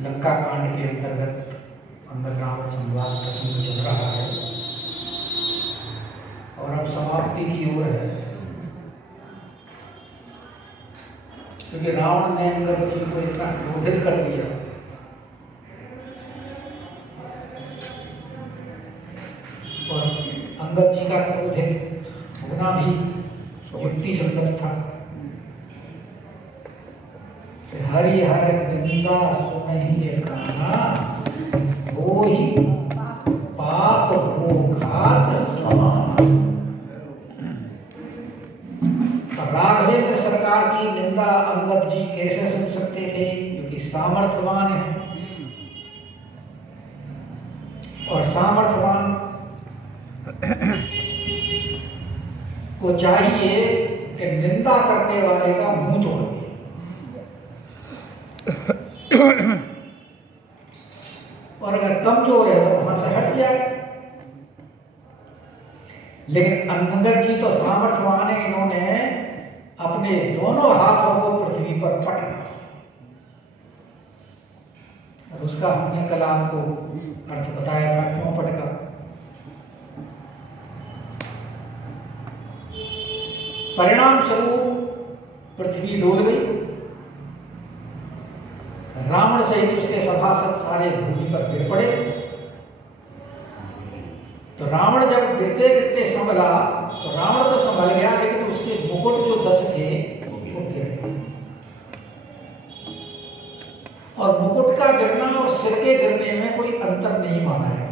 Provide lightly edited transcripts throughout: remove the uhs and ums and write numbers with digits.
लंका कांड के अंतर्गत अंगद रावण संवाद प्रसंग चल रहा है और अब समाप्ति की ओर है, क्योंकि रावण ने अंगद जी को इतना क्रोधित कर दिया और अंगद जी का क्रोधित होना भी युक्ति संगत था। हरि हर निंदा सुनहि कान्हा, वो ही पाप हो घात समान। राघवेंद्र सरकार की निंदा अंगद जी कैसे सुन सकते थे, क्योंकि सामर्थ्यवान है और सामर्थ्यवान को चाहिए कि निंदा करने वाले का मुंह तोड़ दे। और अगर कमजोर है तो वहां से हट जाए। लेकिन अंगद जी तो सामर्थ्यवान है, इन्होंने अपने दोनों हाथों को पृथ्वी पर पटका और उसका हमने कल आपको अर्थ बताया था क्यों पटका। परिणाम स्वरूप पृथ्वी डोल गई, रावण सहित उसके सभासद सारे भूमि पर गिर पड़े। तो रावण जब गिरते गिरते संभला तो रावण तो संभल गया, लेकिन उसके मुकुट जो 10 थे वो गिर गए। और मुकुट का गिरना और सिर के गिरने में कोई अंतर नहीं माना जाता।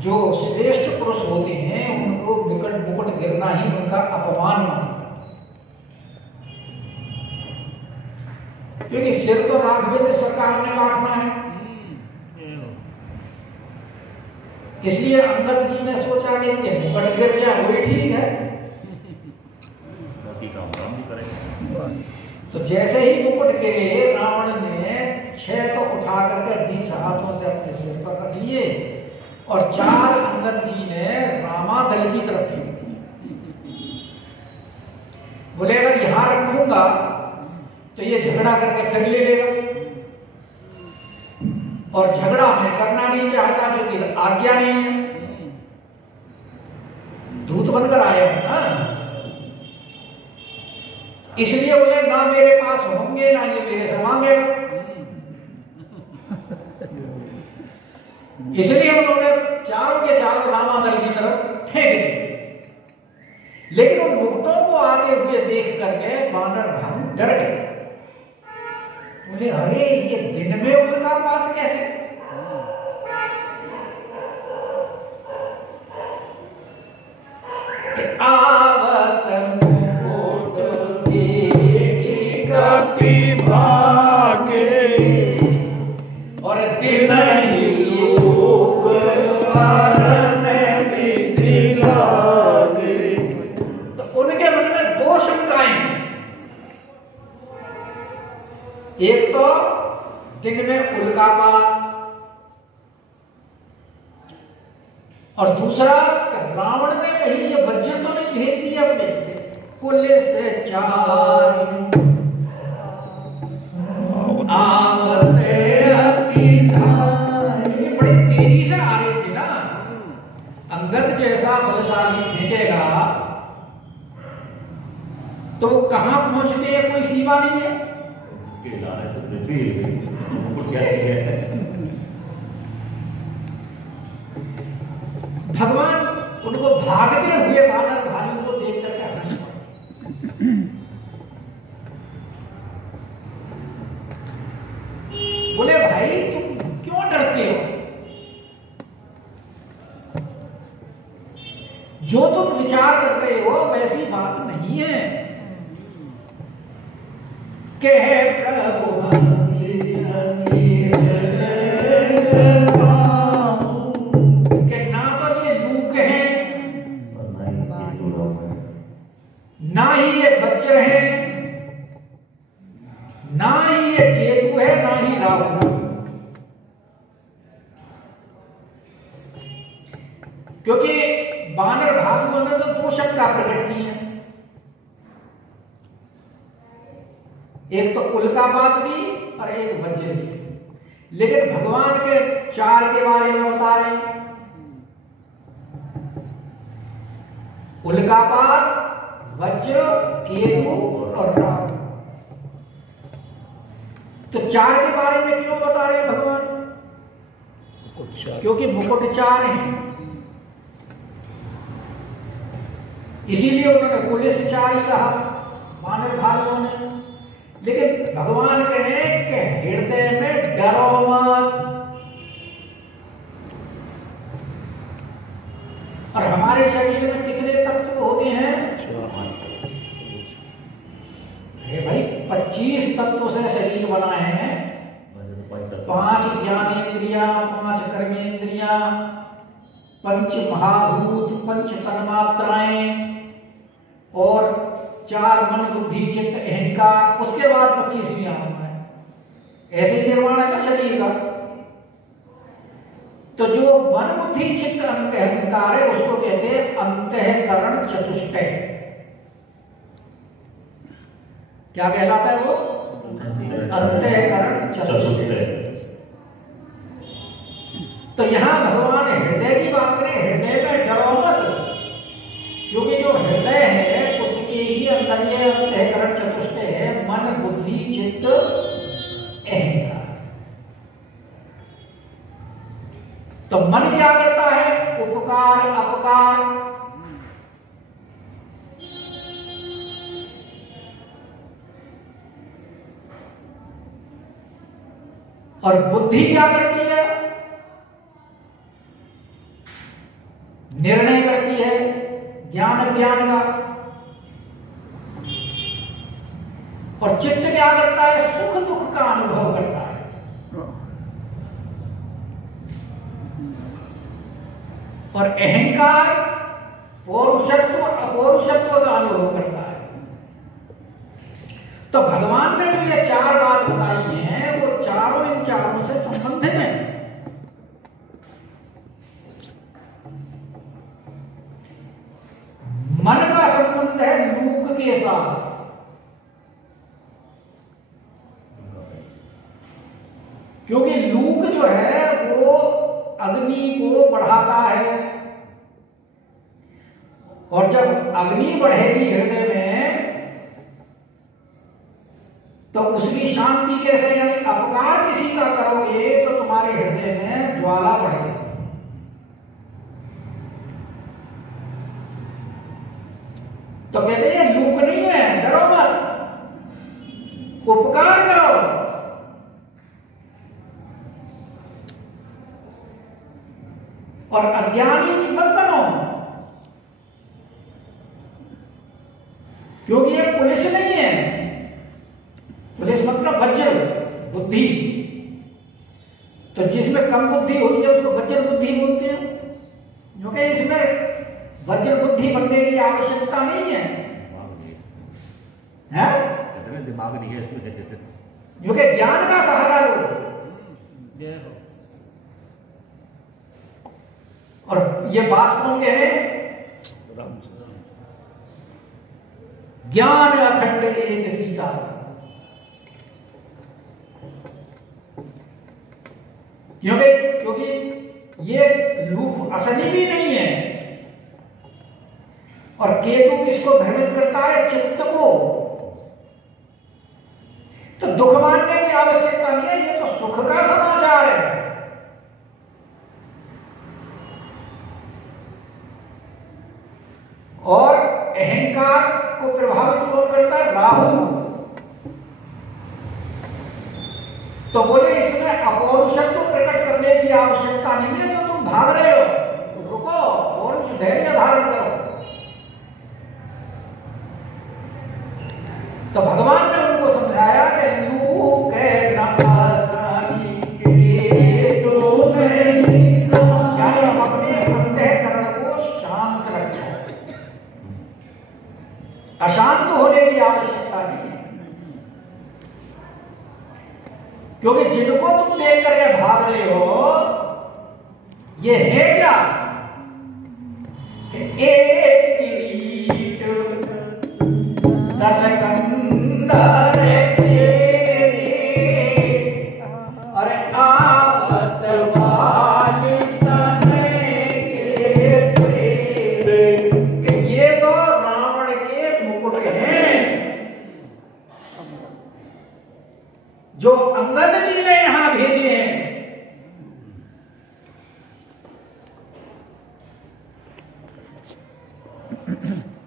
जो श्रेष्ठ पुरुष होते हैं उनको मुकुट गिरना ही उनका अपमान माना, क्योंकि सिर तो राघवेंद्र सरकार ने काटना है। इसलिए अंगद जी ने सोचा कि मुकुट गिर जाए वही ठीक है। तो जैसे ही मुकुट गिरे, रावण ने 6 तो उठा करके 20 हाथों से अपने सिर पर रख लिए और 4 अंगद जी ने रामादल की तरफ फेंक दिए। बोले अगर यहां रखूंगा तो ये झगड़ा करके फिर ले लेगा, और झगड़ा मैं करना नहीं चाहता, जो कि आज्ञा नहीं है। दूत बनकर आए हैं ना, इसलिए बोले ना मेरे पास होंगे ना ये मेरे से मांगेगा। इसलिए उन्होंने चारों के चारों रामादल की तरफ फेंक दिए। लेकिन उन मुकुटों को आते हुए देख करके वानर भालू डर गए। बोले अरे ये दिन में उनका बात कैसे। आवत मुकुट देखी कपि भागे और दिन ही तो उनके मन में 2 शंकाएं। एक तो दिन में उल्कापात और दूसरा रावण ने कहीं ये वज्र तो नहीं भेज दिया अपने कुल से 4 आवते ये बड़ी तेजी से आ रही थी ना। अंगद जैसा बलशाली फेंकेगा तो वो कहां पहुंचते हैं कोई सीमा नहीं है। भगवान उनको भागते हुए वानर भालू को देख करके हंस पड़े। बोले भाई तुम क्यों डरते हो, जो तुम विचार कर रहे हो वैसी बात नहीं है। कहे प्रभु कि ना तो ये लूक है, ना ही ये वज्र है, ना ही ये केतु है, ना ही राहु। क्योंकि वानर भालुओं ने तो 2 शंका प्रकट की है। एक तो उल्कापात भी और एक वज्र भी। लेकिन भगवान के 4 के बारे में बता रहे हैं, उल्कापात, वज्र, केतु और राहु। तो 4 के बारे में क्यों बता रहे हैं भगवान? क्योंकि मुकुट 4 हैं, इसीलिए उन्होंने पुलिस 4 ही कहा वानर भाइयों ने। लेकिन भगवान कहे कि हृदय में डरो मत। और हमारे शरीर में कितने तत्व होते हैं? भाई 25 तत्व से शरीर बनाए हैं। 5 ज्ञानेंद्रियां, 5 कर्मेंद्रियां, 5 महाभूत, 5 तन्मात्राएं और 4 मन बुद्धि चित्त अहंकार, उसके बाद 25वीं आत्मा है। ऐसे निर्माण है ना शरीर का। तो जो मन बुद्धि चित्त अहंकार है उसको कहते हैं अंतःकरण चतुष्टय। क्या कहलाता है वो? अंतःकरण चतुष्टय। तो यहां भगवान हृदय की बात करें, हृदय में डरो मत, क्योंकि जो हृदय है उसके ही अंदर ये अंतःकरण चतुष्टय है, मन बुद्धि चित्त अहंकार। तो मन क्या करता है? उपकार अपकार। और बुद्धि क्या करती है? निर्णय करती है, ज्ञान ज्ञान का। और चित्त क्या करता है? सुख दुख का अनुभव करता है। और अहंकार पौरुषत्व अपौरुषत्व का अनुभव करता है। तो भगवान ने जो ये 4 बात बताई हैं वो चारों इन चारों से संबंधित हैं। मन का संबंध है लूक के साथ। क्योंकि लूक जो है वो अग्नि को बढ़ाता है, और जब अग्नि बढ़ेगी हृदय में तो उसकी शांति कैसे? यानी अपकार किसी का करोगे तो तुम्हारे हृदय में ज्वाला बढ़ेगी। तो कहते हैं लूक नहीं है, डरो मत, उपकार करो। और अज्ञानी मत बनो, क्योंकि ये पुलिस नहीं है। पुलिस मतलब वज्र बुद्धि। तो जिसमें कम बुद्धि होती है उसको वज्र बुद्धि बोलते हैं, क्योंकि इसमें वज्र बुद्धि बनने की आवश्यकता नहीं है, दिमाग नहीं है इसमें, क्योंकि ज्ञान का सहारा लो। और ये बात कौन कह रहे हैं? ज्ञान अखंड एक सीता। क्योंकि ये लूप असली भी नहीं है। और केतु किसको भ्रमित करता है? चित्त को। तो दुख मानने की आवश्यकता नहीं है, ये तो सुख का समाचार है। और अहंकार को प्रभावित कौन करता है? राहु। तो बोले इसमें अपौरुषत्व प्रकट करने की आवश्यकता नहीं है। जो तुम भाग रहे हो तो रुको, पौरुष धैर्य धारण करो। तो भगवान ने उनको समझाया कि लूक यानी हम अपने अंतःकरण को शांत रखें, अशांत होने की आवश्यकता नहीं है। क्योंकि जिनको तुम देख करके भाग रहे हो ये है क्या? एक किरीट 10 कंधर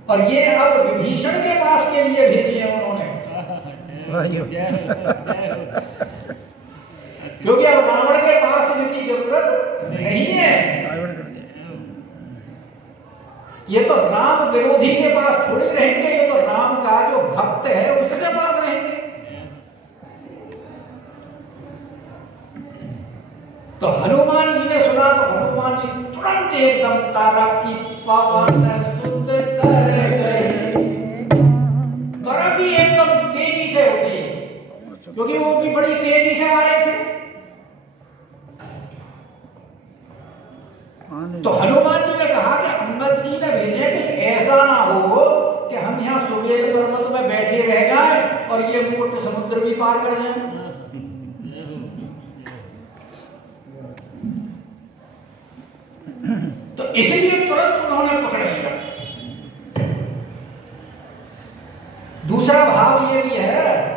और ये अब विभीषण के पास के लिए भेजी है उन्होंने, क्योंकि अब रावण के पास इनकी जरूरत नहीं है। ये तो राम विरोधी के पास थोड़ी रहेंगे, ये तो राम का जो भक्त है उसके पास रहेंगे। तो हनुमान जी ने सुना तो हनुमान जी तुरंत एकदम तारा की पवन सुत कर गए। तारा की एकदम तेजी से होती है, क्योंकि वो भी बड़ी तेजी से आ रहे थे। तो हनुमान जी ने कहा कि अंगद जी ने भेजे कि ऐसा ना हो कि हम यहाँ सुबेल पर्वत में बैठे रह जाएं और ये मुकुट समुद्र भी पार कर जाएं। तो इसलिए तुरंत उन्होंने पकड़ लिया। दूसरा भाव ये भी है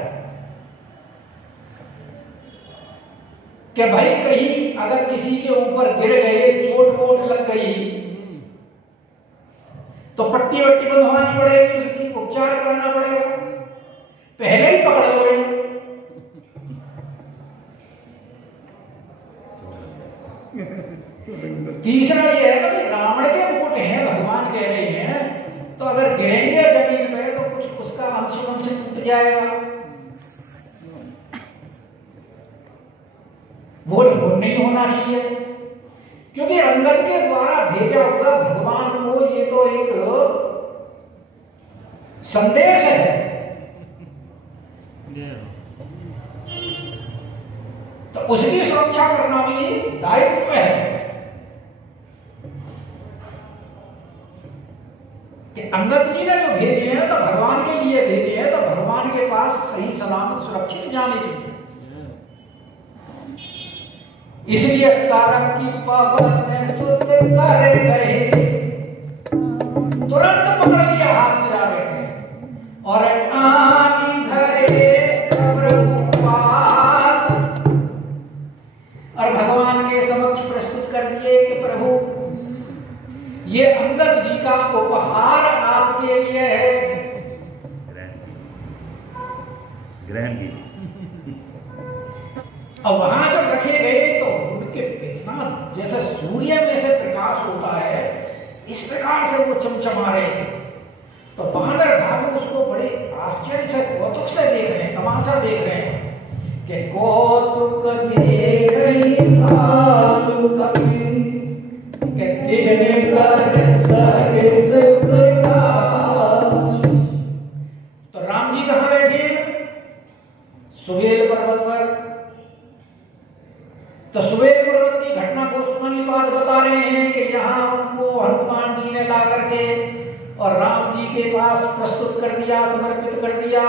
कि भाई कहीं अगर किसी के ऊपर गिर गए, चोट वोट लग गई, तो पट्टी वट्टी बंधवानी पड़ेगी, उसकी उपचार कराना पड़ेगा, पहले ही पकड़ लो। तीसरा ये है कि रावण के मुकुट हैं, भगवान कह रहे हैं, तो अगर गिरेंगे जमीन पे तो कुछ उसका अंश टूट जाएगा, वो नहीं होना चाहिए। क्योंकि अंगद के द्वारा भेजा हुआ भगवान को ये तो एक संदेश है, तो उसकी सुरक्षा करना भी दायित्व है कि अंगद जी ने जो भेजे हैं तो भगवान के लिए भेजे हैं, तो भगवान के पास सही सलामत सुरक्षित जाने चाहिए। इसलिए तारक की पवन सुत कर गए, तुरंत पकड़ लिया हाथ से आ बैठे और आनी धरे प्रभु पास, और भगवान के समक्ष प्रस्तुत कर दिए कि प्रभु ये अंगद जी का उपहार आपके लिए है, ग्रहण की। अब वहां जब रखे गए तो उनके इतना जैसे सूर्य में से प्रकाश होता है इस प्रकार से वो चमचमा रहे थे। तो बानर भालू उसको बड़े आश्चर्य से कौतुक से देख रहे हैं, तमाशा देख रहे हैं कि कौतुक देख भालू कभी के दिन कर सरिस प्रकाश। तो राम जी कहां बैठे हैं? सुबेल पर्वत पर। तो सुबेल पर्वत की घटना को गोस्वामी पाद बता रहे हैं कि यहाँ उनको हनुमान जी ने ला करके और राम जी के पास प्रस्तुत कर दिया, समर्पित कर दिया।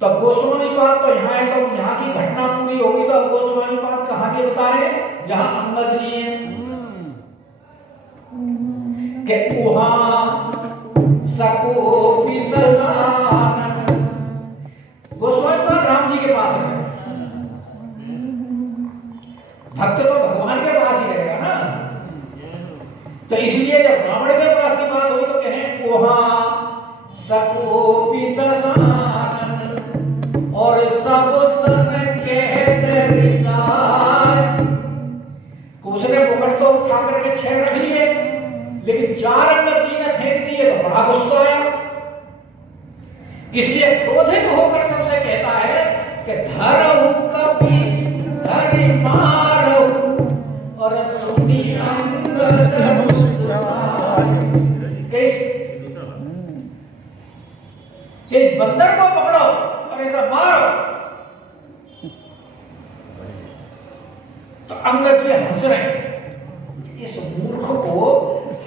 तो गोस्वामी पाद तो यहाँ है, तो यहाँ की घटना पूरी होगी। तो गोस्वामी पाद कहाँ के बता रहे हैं? जहाँ अंगद जी हैं कि वहां सकोपित गोस्वामी पाद राम जी के पास है। भक्त तो भगवान के पास ही रहेगा ना। तो इसलिए जब रावण के पास की बात हुई तो कहें वहां सकोपित और सब सन कहते रिसाय। उसने मुकुट तो उठा करके 6 रख लिए, लेकिन 4 अंगद जी ने फेंक दिए तो बड़ा गुस्सा आया। इसलिए क्रोधित होकर सबसे कहता है कि धरहु कभी धरि मारहु और सुनी अंगद मुस्कुराए। कि इस बंदर को पकड़ो और इसे मारो। तो अंगद जी हंस रहे हैं, इस मूर्ख को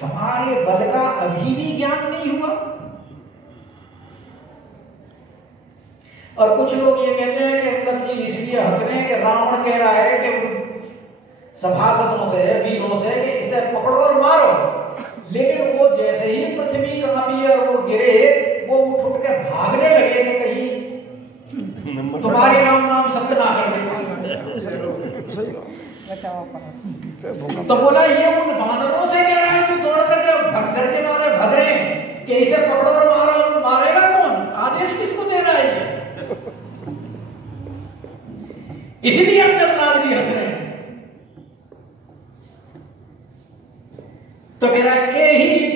हमारे बल का अभी भी ज्ञान नहीं हुआ। और कुछ लोग ये कहते हैं कि अंगद जी इसलिए हंस रहे हैं कि रावण कह रहा है कि सभासदों से, वीरों से कि इसे पकड़ो और मारो, लेकिन वो जैसे ही पृथ्वी कांपी और वो गिरे, वो उठ के भागने लगे कि कहीं तुम्हारे नाम सत्य ना कर दे। तो बोला ये उन बानरों से कह रहा है कि दौड़ करके भगदड़ के मारे भग रहे हैं कि इसे पकड़ो और मारो, मारेगा कौन? आदेश किसको दे रहा है? इसलिए अंगदलाल जी हंस रहे हैं। तो मेरा यही